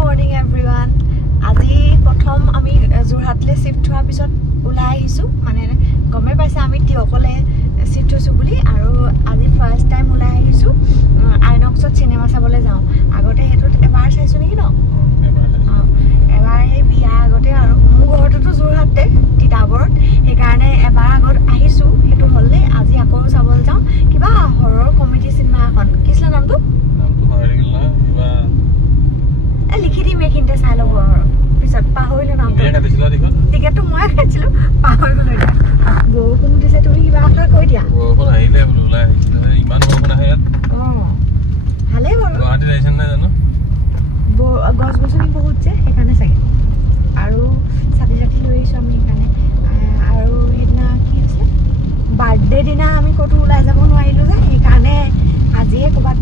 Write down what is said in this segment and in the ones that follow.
morning everyone. আজি প্ৰথম আমি জোৰহাটলে শিফট হোৱাৰ পিছত ওলাই আহিছো মানে গমে পাইছে আমি তিয়কলে শিফট হৈছো বুলি আৰু আজি ফাৰ্স্ট টাইম ওলাই আহিছো আইনক্সত সিনেমা চাবলৈ যাও আগতে হেতুত এবাৰ চাইছো নেকি ন এবাৰ হে বিয়া আগতে আৰু মোৰ ঘৰটো জোৰহাটতে তিতাবৰত এই কাৰণে এবাৰ আগত আহিছো হেতু হললে আজি আকৌ চাবলৈ যাও কিবা হৰৰ কমেডি সিনেমা এখন কিছলা নামটো পাহৰি গলা কিবা লিখি দিম এখিনতে চাই লব আৰু পিছত পাহৰিলো নামটো টিকেটটো মই খাইছিলো পাহৰি গলো বৰষুণ দিছে তুমি কিবা কথা কৈ দিয়া বৰষুণ আহিলে বোলো ওলাই আহিছিলে ইমান বৰষুণ আহে ইয়াত ভালে বাৰু গুৱাহাটী আহিছেন না জানো গছ গছনি বহুত যে সেইকাৰণে চাগে আৰু ছাতি ছাতি লৈ আহিছো আমি সেইকাৰণে আৰু সেইদিনা কি আছে বাৰ্থডে দিনা আমি ক'তো ওলাই যাব নোৱাৰিলো যে সেইকাৰণে আজিয়ে ক'ৰবাত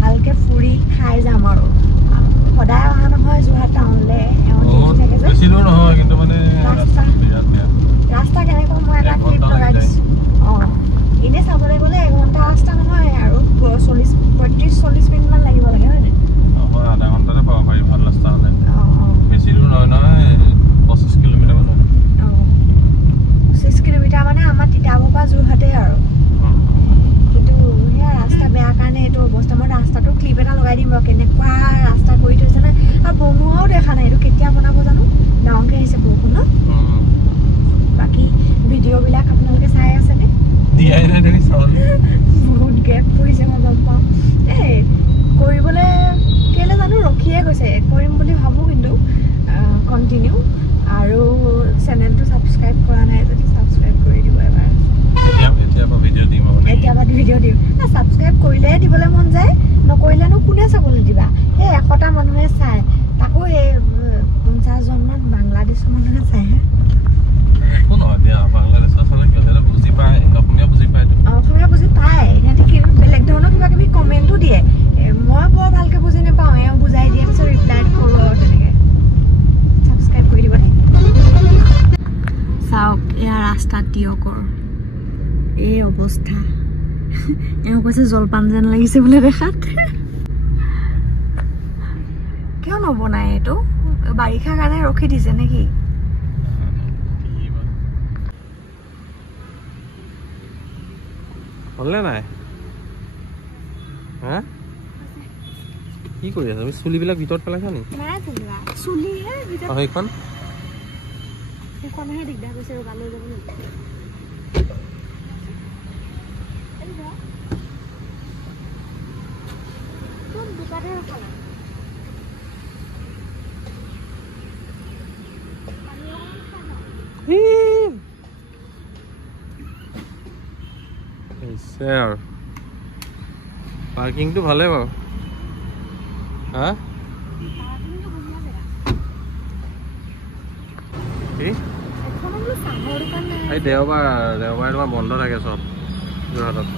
ভালকে ফুৰি খাই যাম আৰু সদায় অহা নহয় যোৰহাট টাউনলে বেছি দূৰ নহয় কিন্তু মানে ৰাস্তা কেনেকুৱা মই এটা ক্লিপ লগাই দিছো এনে চাবলৈ গ'লে এঘণ্টা ৰাস্তা নহয় আৰু 35-40 মিনিট মান লাগিব লাগে হয় নাই আধা ঘণ্টাতে পাব পাৰি ভাল ৰাস্তা হ'লে বেছি দূৰ নহয় 25 কিলোমিটাৰ মান 25 কিলোমিটাৰ মানে আমাৰ তিতাবৰ পৰা যোৰহাটে আৰু কিন্তু সেয়া ৰাস্তা বেয়া কাৰণে এইটো অৱস্থা মই ৰাস্তাটো ক্লিপ এটা লগাই দিম বাৰু কেনেকুৱা ৰাস্তা কৰি থৈছে না আৰু বনোৱাও দেখা নাই এইটো কেতিয়া বনাব জানো ডাঙৰকে আহিছে বৰষুণ ন বাকী ভিডিঅ'বিলাক আপোনালোকে চাই আছেনে বহুত গেপ পৰিছে মই গম পাওঁ এই কৰিবলৈ কেলে জানো ৰখিয়ে গৈছে কৰিম বুলি ভাবোঁ কিন্তু কণ্টিনিউ আৰু চেনেলটো ছাবস্ক্ৰাইব কৰা নাই যদি ছাবস্ক্ৰাইব কৰি দিব এবাৰ এতিয়াবা ভিডিঅ' দিম ছাবস্ক্ৰাইব কৰিলেহে দিবলৈ মন যায় নকৰিলেনো কোনে চাবলৈ দিবা সেই 100টা মানুহে চায় তাকো সেই 50জনমান বাংলাদেশৰ মানুহে চায় অসমীয়া বুজি পায় সিহঁতি বেলেগ ধৰণৰ কিবা কিবি কমেণ্টো দিয়ে মই বৰ ভালকৈ বুজি নাপাওঁ এওঁ বুজাই দিয়ে পিছত ৰিপ্লাই কৰোঁ আৰু তেনেকৈ ছাবস্ক্ৰাইব কৰি দিব দেই চাওক এয়া ৰাস্তাত তিয়কৰ এই অৱস্থা এওঁ কৈছে জলপান যেন লাগিছে বোলে দেখাত কিয় নবনাই এইটো বাৰিষাৰ কাৰণে ৰখি দিছে নেকি হলনে নাই হা কি কৰি আছা তুমি চুলিবিলাক ভিতৰত পেলাইছা নি নাই পেলোৱা চুলিহে ভিতৰত সেইখনহে দিগদাৰ হৈছে ৰ'বা লৈ যাব পাৰ্কিংটো ভালে বাৰু হা এই দেওবাৰ তোমাৰ বন্ধ থাকে চব যোৰহাটত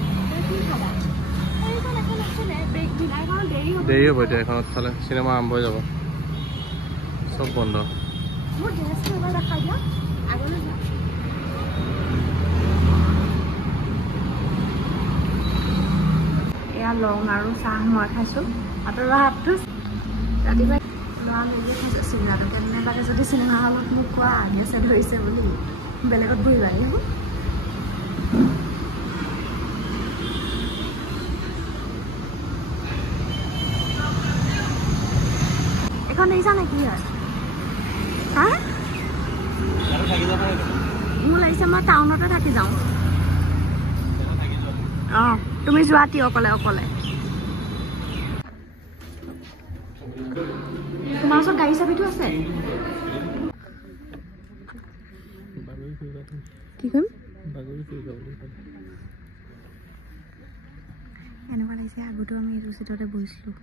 দেৰি হ'ব এতিয়া এখনত চালে চিনেমা আৰম্ভ হৈ যাব চব বন্ধ এয়া লং আৰু চাহ মই খাইছোঁ আঁতৰৰ হাতটো ৰাতিপুৱা ল'ৰা মেলিয়ে খাইছোঁ চিনেমাটো কেনে লাগে যদি চিনেমা হলত মোক কোৱা আহি আছে ধৰিছে বুলি বেলেগত বহি লাগে এখন দেখিছা নে কি হয় হা মোৰ লাগিছে মই টাউনতে থাকি যাওঁ তুমি যোৱা অকলে অকলে তোমাৰ ওচৰত গাড়ী চাবিটো আছে কি কৰিম এনেকুৱা লাগিছে আগতো আমি এইটো চিটতে বহিছিলোঁ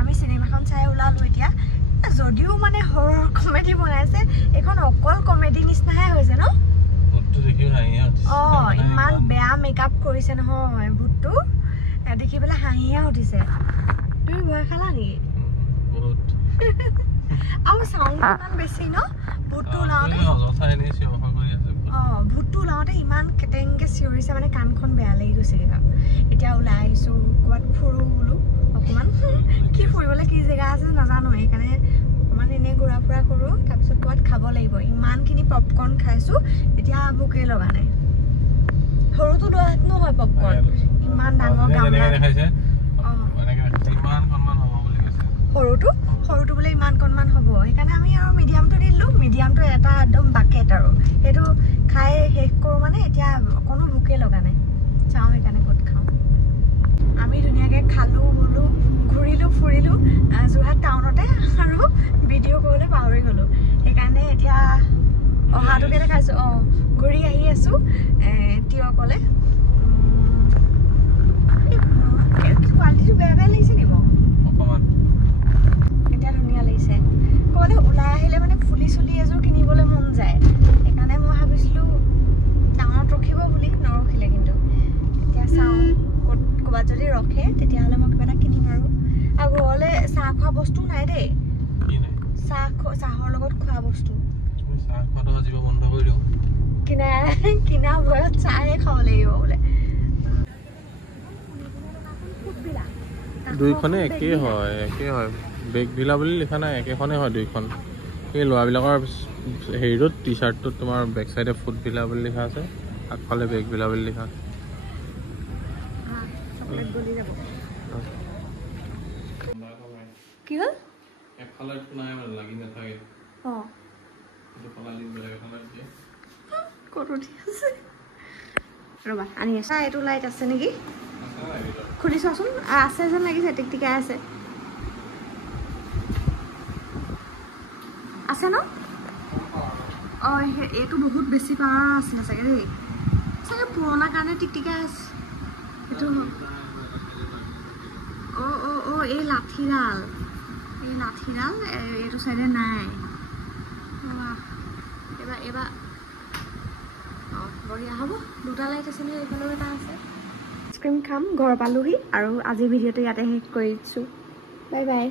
আমি চিনেমাখন চাই ওলালো এতিয়া যদিও মানে হৰৰ কমেডি বনাইছে এইখন অকল কমেডি নিচিনাহে হৈছে ন ইমান বেয়া মেকআপ কৰিছে নহয় ভূতটো দেখি পেলাই হাঁহিয়ে উঠিছে তুমি ভয় খালা নেকি আৰু চাউণ্ড ইমান বেছি ন ভূতটো ওলাওঁতে ভূতটো ওলাওঁতে ইমান কেটেংকে চিঞৰিছে মানে কাণখন বেয়া লাগি গৈছেগৈ আৰু এতিয়া ওলাই আহিছোঁ ক'ৰবাত ফুৰোঁ বোলো অকণমান কি ফুৰিবলৈ কি জেগা আছে নাজানো সেইকাৰণে অকণমান এনেই ঘূৰা ফুৰা কৰোঁ তাৰপিছত ক'ৰবাত খাব লাগিব ইমানখিনি পপকৰ্ণ খাইছোঁ এতিয়া ভোকেই লগা নাই সৰুটো লোৱাহেঁতেনো হয় পপকৰ্ণ ইমান ডাঙৰ গামলা সৰুটো বোলে ইমানকণমান হ'ব সেইকাৰণে আমি আৰু মিডিয়ামটো দি দিলোঁ মিডিয়ামটো এটা একদম বাকেট আৰু সেইটো খাই শেষ কৰোঁ মানে এতিয়া অকণো ভোকেই লগা নাই চাওঁ সেইকাৰণে ক'ত খাওঁ আমি ধুনীয়াকৈ খালোঁ বোলো ঘূৰিলোঁ ফুৰিলোঁ যোৰহাট টাউনতে আৰু ভিডিঅ' কৰিবলৈ পাহৰি গ'লোঁ সেইকাৰণে এতিয়া অহাটোকে দেখাইছোঁ ঘূৰি আহি আছোঁ তিয়কলে কোৱালিটিটো বেয়া বেয়া লাগিছে নি বাৰু এতিয়া ধুনীয়া লাগিছে ক'ৰবালৈ ওলাই আহিলে মানে ফুলি চুলি এযোৰ কিনিবলৈ মন যায় সেইকাৰণে মই ভাবিছিলোঁ টাউনত ৰখিব বুলি নৰখিলে কিন্তু এতিয়া চাওঁ ক'ৰবাত যদি ৰখে তেতিয়াহ'লে মই কিবা এটা কিনিম আৰু ঘৰলৈ চাহ খোৱা বস্তু নাই দেই চাহৰ লগত খোৱা বস্তু কিনা ভয়ত চাহে খাব লাগিব বোলে দুইখনে একেই হয় বেগ ভিলা বুলি লিখা নাই একেখনে হয় দুইখন এই ল'ৰাবিলাকৰ হেৰিটোত টি চাৰ্টটোত তোমাৰ বেক চাইডে ফুড ভিলা বুলি লিখা আছে আগফালে বেগ ভিলা বুলি লিখা আছে কি হ'ল লাগি নাথাকে ক'ত উঠি আছে ৰ'বা আনি আছে এইটো লাইট আছে নেকি খুলি চোৱাচোন আছে যেন লাগিছে টিকটিকাই আছে আছে ন এইটো বহুত বেছি পাৱাৰ আছিলে চাগে দেই চাগে পুৰণা কাৰণে টিকটিকাই আছে এইটো এই লাঠিডাল এইটো চাইডে নাই এইবাৰ বঢ়িয়া হ'ব দুটা লাইট আছে নহয় এইফালেও এটা আছে আইচক্ৰীম খাম ঘৰ পালোহি আৰু আজিৰ ভিডিঅ'টো ইয়াতে শেষ কৰি দিছোঁ বাই বাই